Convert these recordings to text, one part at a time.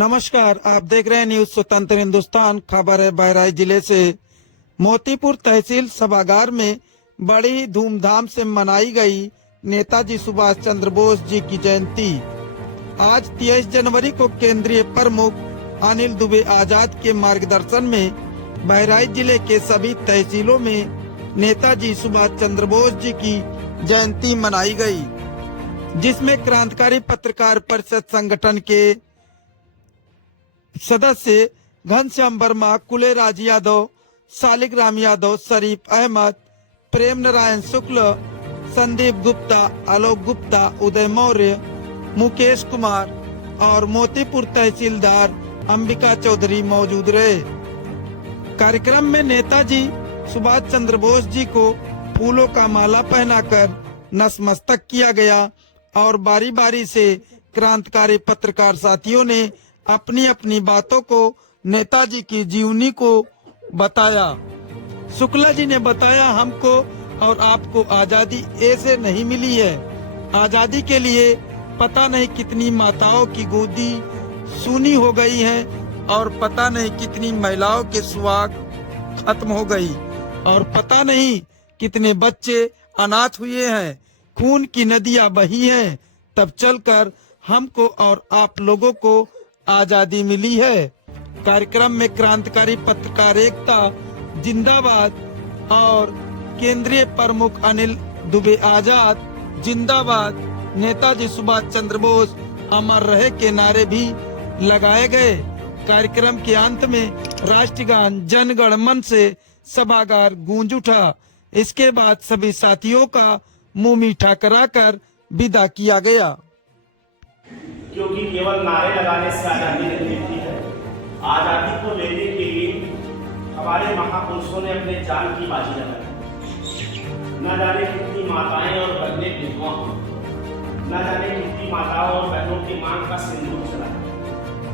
नमस्कार, आप देख रहे हैं न्यूज स्वतंत्र हिंदुस्तान। खबर है बहराइच जिले से। मोतीपुर तहसील सभागार में बड़ी धूमधाम से मनाई गई नेताजी सुभाष चंद्र बोस जी की जयंती। आज 23 जनवरी को केंद्रीय प्रमुख अनिल दुबे आजाद के मार्गदर्शन में बहराइच जिले के सभी तहसीलों में नेताजी सुभाष चंद्र बोस जी की जयंती मनाई गई, जिसमें क्रांतिकारी पत्रकार परिषद संगठन के सदस्य घनश्याम वर्मा, कुलेराज यादव, शालिग्राम यादव, शरीफ अहमद, प्रेम नारायण शुक्ल, संदीप गुप्ता, आलोक गुप्ता, उदय मौर्य, मुकेश कुमार और मोतीपुर तहसीलदार अंबिका चौधरी मौजूद रहे। कार्यक्रम में नेताजी सुभाष चंद्र बोस जी को फूलों का माला पहनाकर नतमस्तक किया गया और बारी बारी से क्रांतिकारी पत्रकार साथियों ने अपनी अपनी बातों को नेताजी की जीवनी को बताया। शुक्ला जी ने बताया, हमको और आपको आजादी ऐसे नहीं मिली है। आजादी के लिए पता नहीं कितनी माताओं की गोदी सूनी हो गई है और पता नहीं कितनी महिलाओं के सुहाग खत्म हो गई और पता नहीं कितने बच्चे अनाथ हुए हैं। खून की नदियां बही हैं, तब चलकर हमको और आप लोगों को आजादी मिली है। कार्यक्रम में क्रांतिकारी पत्रकार एकता जिंदाबाद और केंद्रीय प्रमुख अनिल दुबे आजाद जिंदाबाद, नेताजी सुभाष चंद्र बोस अमर रहे के नारे भी लगाए गए। कार्यक्रम के अंत में राष्ट्रगान जन गण मन से सभागार गूंज उठा। इसके बाद सभी साथियों का मुंह मीठा कराकर विदा किया गया। क्योंकि केवल नारे लगाने से आज़ादी नहीं मिलती है। आज़ादी को लेने के लिए हमारे महापुरुषों ने अपने जान की बाजी लगाई। न जाने कितनी माताएं और बहनें विधवा हुई, न जाने कितनी माताओं और बहनों की मांग का सिंदूर चला,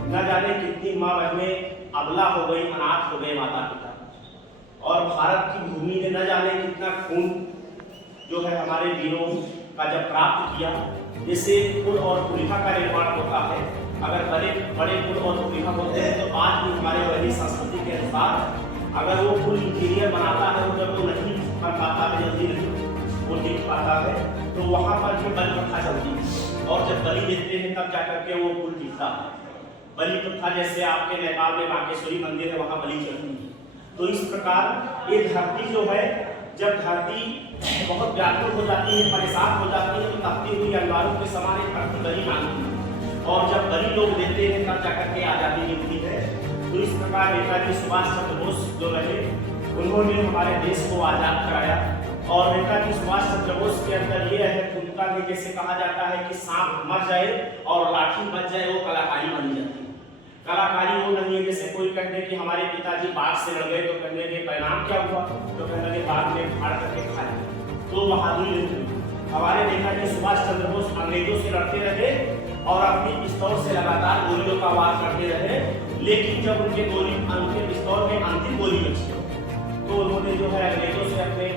न जाने कितनी माँ बहनें अबला हो गई, अनाथ हो गए माता पिता। और भारत की भूमि ने न जाने कितना खून जो है हमारे वीरों का जब प्राप्त किया। जैसे कुल और कुलीफा का निर्माण होता है, अगर बड़े कुल और कुलीफा होते हैं तो आज भी हमारे वही संस्कृति के अनुसार अगर वो कुल इंजीनियर बनाता है, जब वो नहीं कर पाता है, जल्दी नहीं वो जीत पाता है, तो वहाँ पर भी बलि प्रथा चलती है और जब बलि देते हैं तब जाकर के वो कुल जीतता है। बलि प्रथा जैसे आपके नेपाल में बागेश्वरी मंदिर है, वहाँ बलि चलती है। तो इस प्रकार ये धरती जो है, जब धरती बहुत व्याकुल हो जाती है, परेशान हो जाती है, तो तपती हुई अंगारों के समान एक धरती बलि मांगती है और जब बलि लोग देते हैं तब जाकर के आज़ादी मिलती है। तो इस प्रकार नेताजी सुभाष चंद्र बोस जो रहे, उन्होंने हमारे देश को आज़ाद कराया। और नेताजी सुभाष चंद्र बोस के अंदर ये है कि उनका भी जैसे कहा जाता है कि सांप मर जाए और लाठी बच जाए, वो कलाकारी बनी जाती है। कलाकारी वो नहीं है जैसे कोई कहते कि हमारे पिताजी बाघ से लड़ गए, तो कहने के परिणाम क्या हुआ, तो कहने के बाघ ने फाड़ करके खा लिया, तो बहादुरी नहीं हुई। हमारे नेताजी सुभाष चंद्र बोस अंग्रेजों से लड़ते रहे और अपनी पिस्तौल से लगातार गोलियों का वार करते रहे, लेकिन जब उनके पिस्तौल में अंतिम गोली बची तो उन्होंने जो है अंग्रेजों से अपने